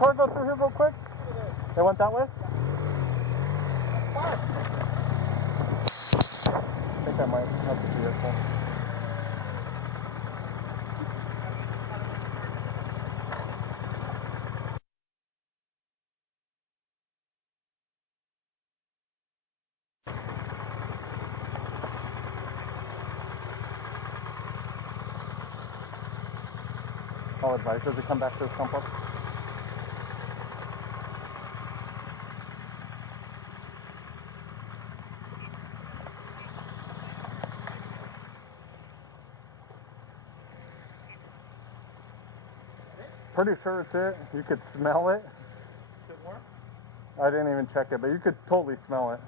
car go through here real quick? They went that way? I think I might have the vehicle. I'll advise you to come back to the complex. Pretty sure it's it. You could smell it. Is it warm? I didn't even check it, but you could totally smell it.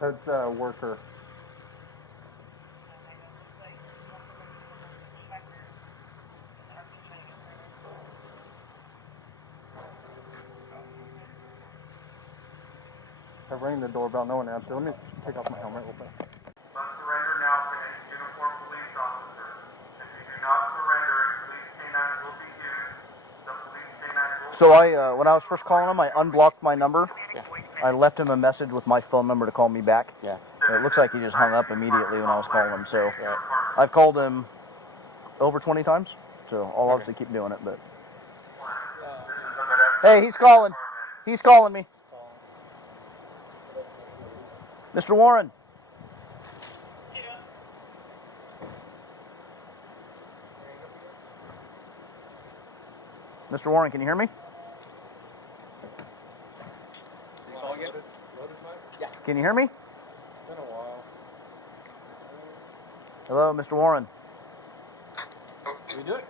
That's a worker. I rang the doorbell, no one answered. Let me take off my helmet real quick. Must surrender now to any uniformed police officer. If you do not surrender, a police canine will be used. The police canine will So when I was first calling him, I unblocked my number. Yeah. I left him a message with my phone number to call me back. Yeah. And it looks like he just hung up immediately when I was calling him. So I've called him over 20 times. So I'll obviously keep doing it. But hey, he's calling. He's calling me. Mr. Warren. Mr. Warren, can you hear me? Can you hear me? It's been a while. Hello, Mr. Warren. Can we do it?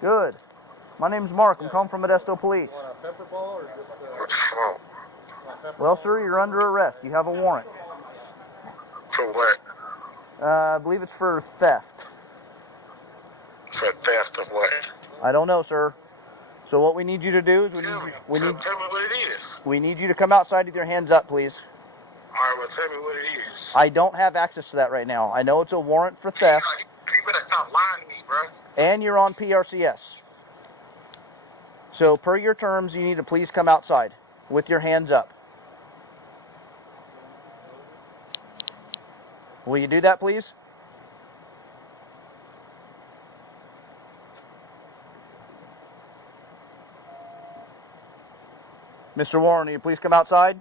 Good. My name's Mark. I'm calling from Modesto Police. Want a pepper ball or just Well, sir, you're under arrest. You have a warrant. For what? I believe it's for theft. For theft of what? I don't know, sir. So what we need you to do is Tell me what it is. we need you to come outside with your hands up, please. All right, well, tell me what it is. I don't have access to that right now. I know it's a warrant for theft, You better stop lying to me, bro. and you're on PRCS. So per your terms, you need to please come outside with your hands up. Will you do that, please? Mr. Warren, will you please come outside?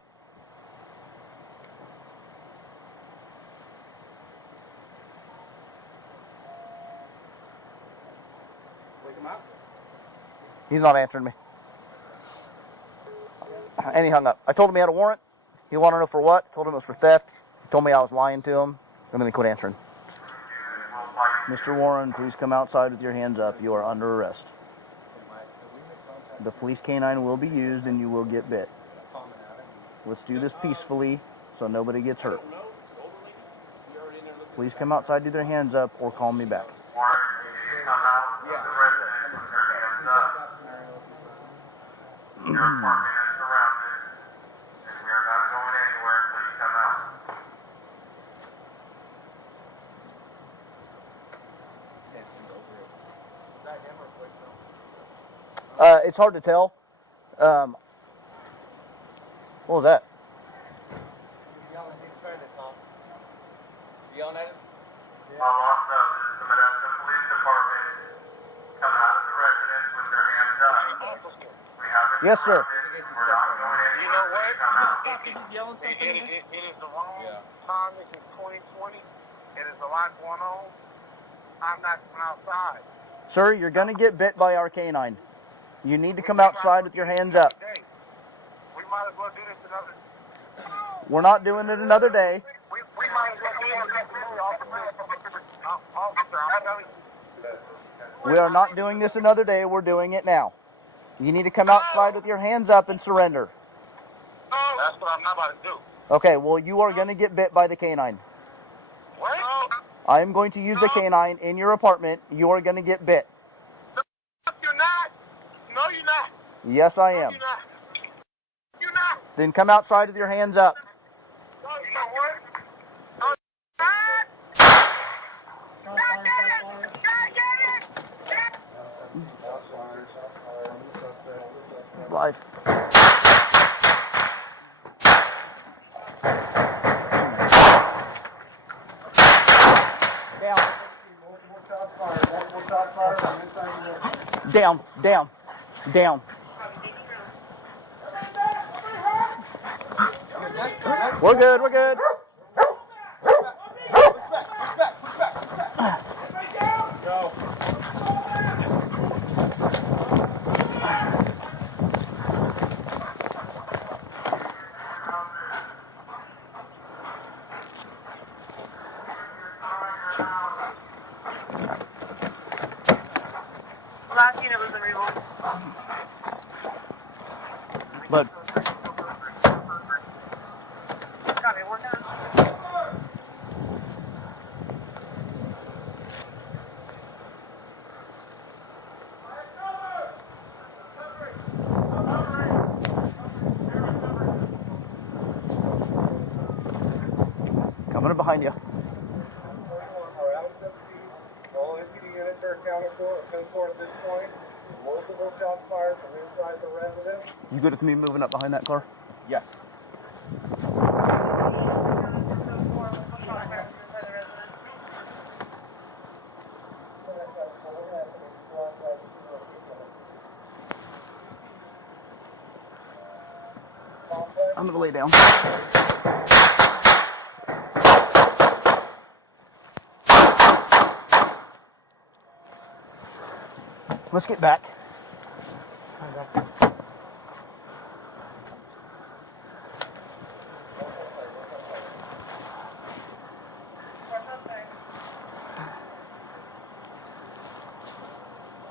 wake him up? He's not answering me. And he hung up. I told him he had a warrant. He wanted to know for what. I told him it was for theft. He told me I was lying to him. And then he quit answering. Mr. Warren, please come outside with your hands up. You are under arrest. The police canine will be used and you will get bit. Let's do this peacefully so nobody gets hurt. Please come outside with your hands up or call me back. Warrant, you come out of the residence with your hands up. Your apartment is surrounded, and we are not going anywhere until you come out. Is that him or Floyd? It's hard to tell. What was that? He's trying to talk. You yelling at us? Alonzo, this is the Modesto Police Department. Come out of the residence with your hands up. We have it Yes, sir. surrounded. We're not going anywhere. You know what? Come out. It is the wrong time. This is 2020. It is a lot going on. I'm not going outside. Sir, you're going to get bit by our canine. You need to come outside with your hands up. We might as well do this another. We're not doing it another day. We might as well do this another day. Officer, We are not doing this another day. We're doing it now. You need to come outside with your hands up and surrender. No, that's what I'm not about to do. Okay, well, you are going to get bit by the canine. What? I am going to use the canine in your apartment. You are going to get bit. No, you're not. No, you're not. Yes, I am. You're not. You're not. Then come outside with your hands up. No, you know what? No, God get it! God get it! Live. Down. Down. Down. We're good. We're good. Last unit was in revolt. But Copy, we're done. coming up behind you. All NPD units are accounted for at this point. Multiple shots fired from inside the residence. You good with me moving up behind that car? Yes. I'm gonna lay down. Let's get back.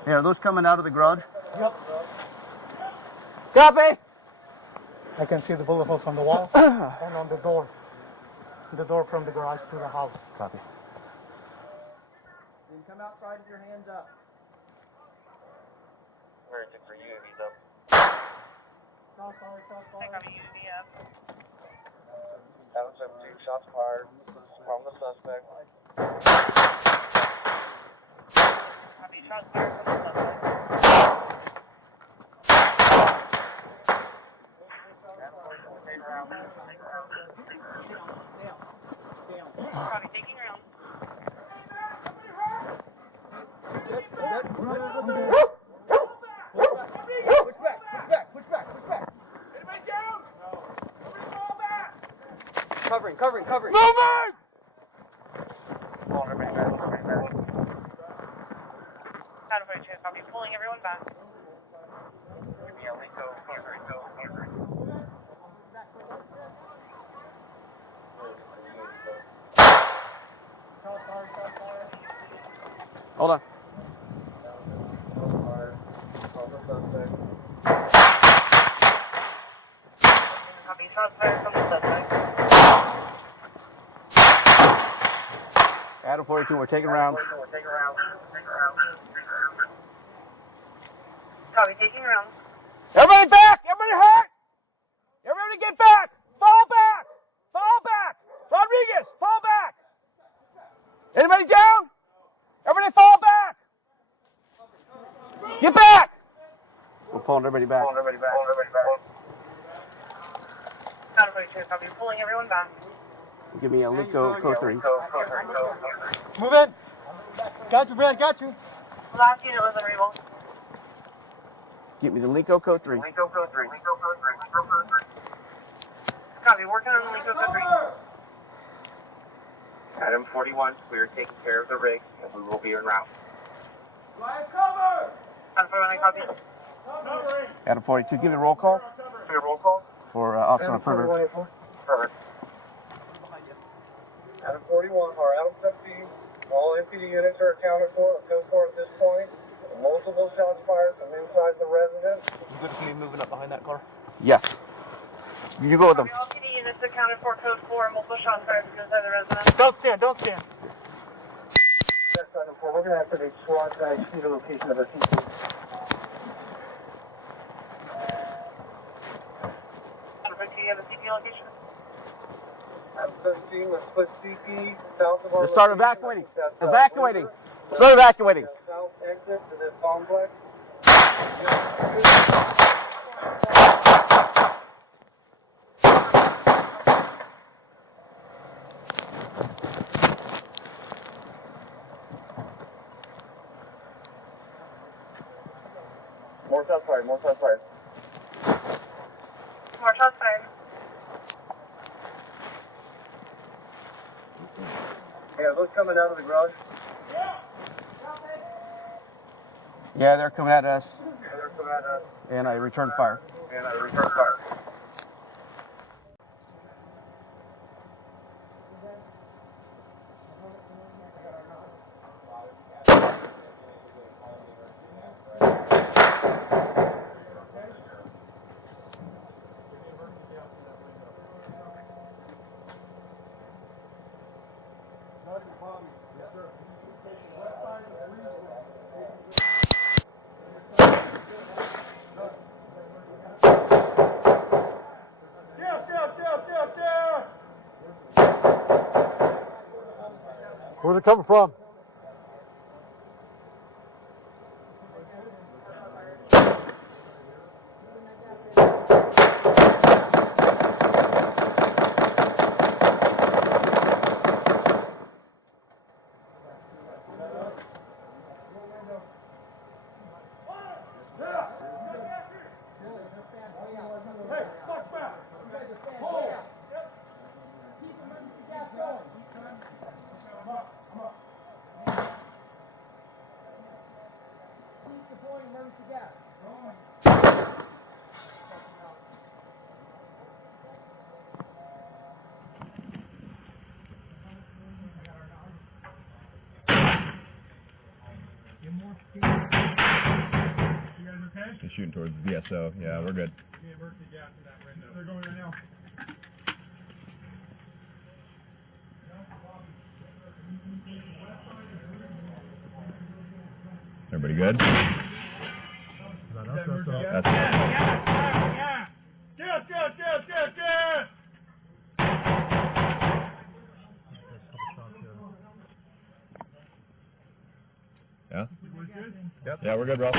Yeah, are those coming out of the garage? Yep. Copy! I can see the bullet holes on the wall and on the door. The door from the garage to the house. Copy. Then come outside with your hands up. Where is it for UAVs up? I got a UV up. That was 17 shots fired from the suspect. Copy, shots fired from the suspect. Copy, taking rounds. Covering. Moving! Shadow 42, copy, pulling everyone back. Give me a Linko. Hold on. Copy, shots fired from the suspect. Adam 42, we're taking rounds. Copy, taking rounds. Everybody back! Everybody hurt! Everybody get back! Fall back! Fall back! Rodriguez, fall back! Anybody down? Everybody fall back! Get back! We're pulling everybody back. Shadow 42, copy, pulling everyone back. Give me a Linko code 3. Move in. Got you, Brad. Got you. Last unit was in revolt. Give me the Linko code 3. Copy, working on the Linko code 3. Adam 41, we are taking care of the rig, and we will be en route. Adam 41, copy. Adam 42, give me a roll call Your roll call? for officer on perimeter. Perfect. Adam 41, or Adam 17, All MPD units are accounted for at this point. Multiple shots fired from inside the residence. You good with me moving up behind that car? Yes. You go with them. All PD units accounted for code 4, multiple shots fired from inside the residence. Don't stand, don't stand. Yes, item 4. We're going to activate SWAT to see the location of our CP. Do you have a CP location? I'm 15, let's put CP south of our Let's start location. evacuating. Evacuating. Start evacuating. South exit to this complex. More shots fired, more shots fired. More shots fired. Yeah, those coming out of the garage. Yeah, they're coming at us. They're coming at us. And I returned fire. And I return fire. Where's it coming from? Just shooting towards the VSO. Yeah, we're good. They're going right now. Everybody good? That's Yeah? Yep. Yeah, we're good, bro.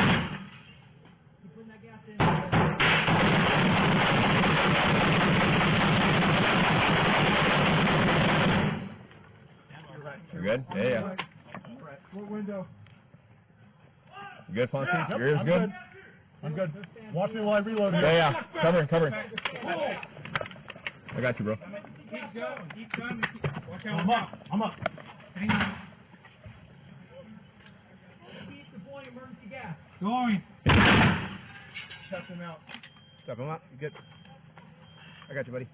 You good? Yeah. What window? You good, Fonzie? Yep, Your ears I'm good? I'm good. Watch me while I reload. Yeah. Covering. I got you, bro. Keep going. Watch out. I'm up. Hang on. Keep deploying emergency gas. Going. Step him out. You good? I got you, buddy.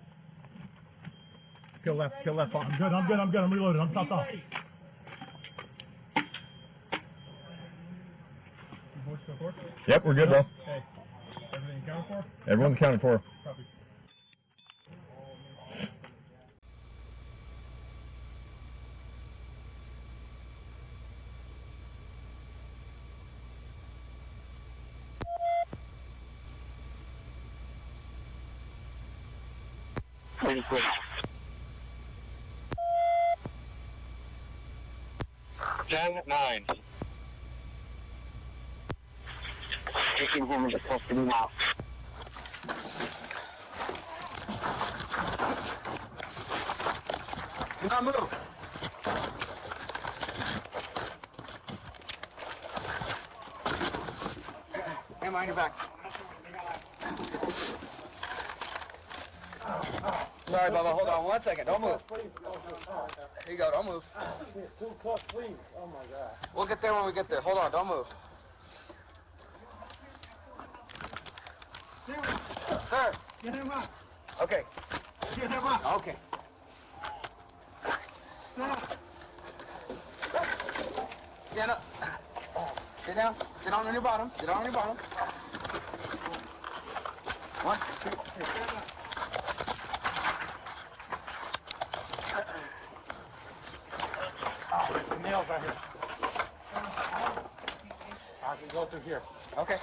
Kill left. I'm good. I'm reloaded. I'm topped off. Yep, we're good, bro. Hey, everything accounted for? Everyone's accounted for. Copy. Jan 9. Taking him into custody now. Do not move. Hand behind your back. Sorry, Bubba. Hold on 1 second. Don't move. Here you go. Don't move. Too close, please. Oh my God. We'll get there when we get there. Hold on. Don't move. Sir. Get him up. Okay. Get him up. Okay. Stop. Stand up. Sit down. Sit down on your bottom. Sit down on your bottom. 1, 2, 3. Oh, there's some nails right here. I can go through here. Okay.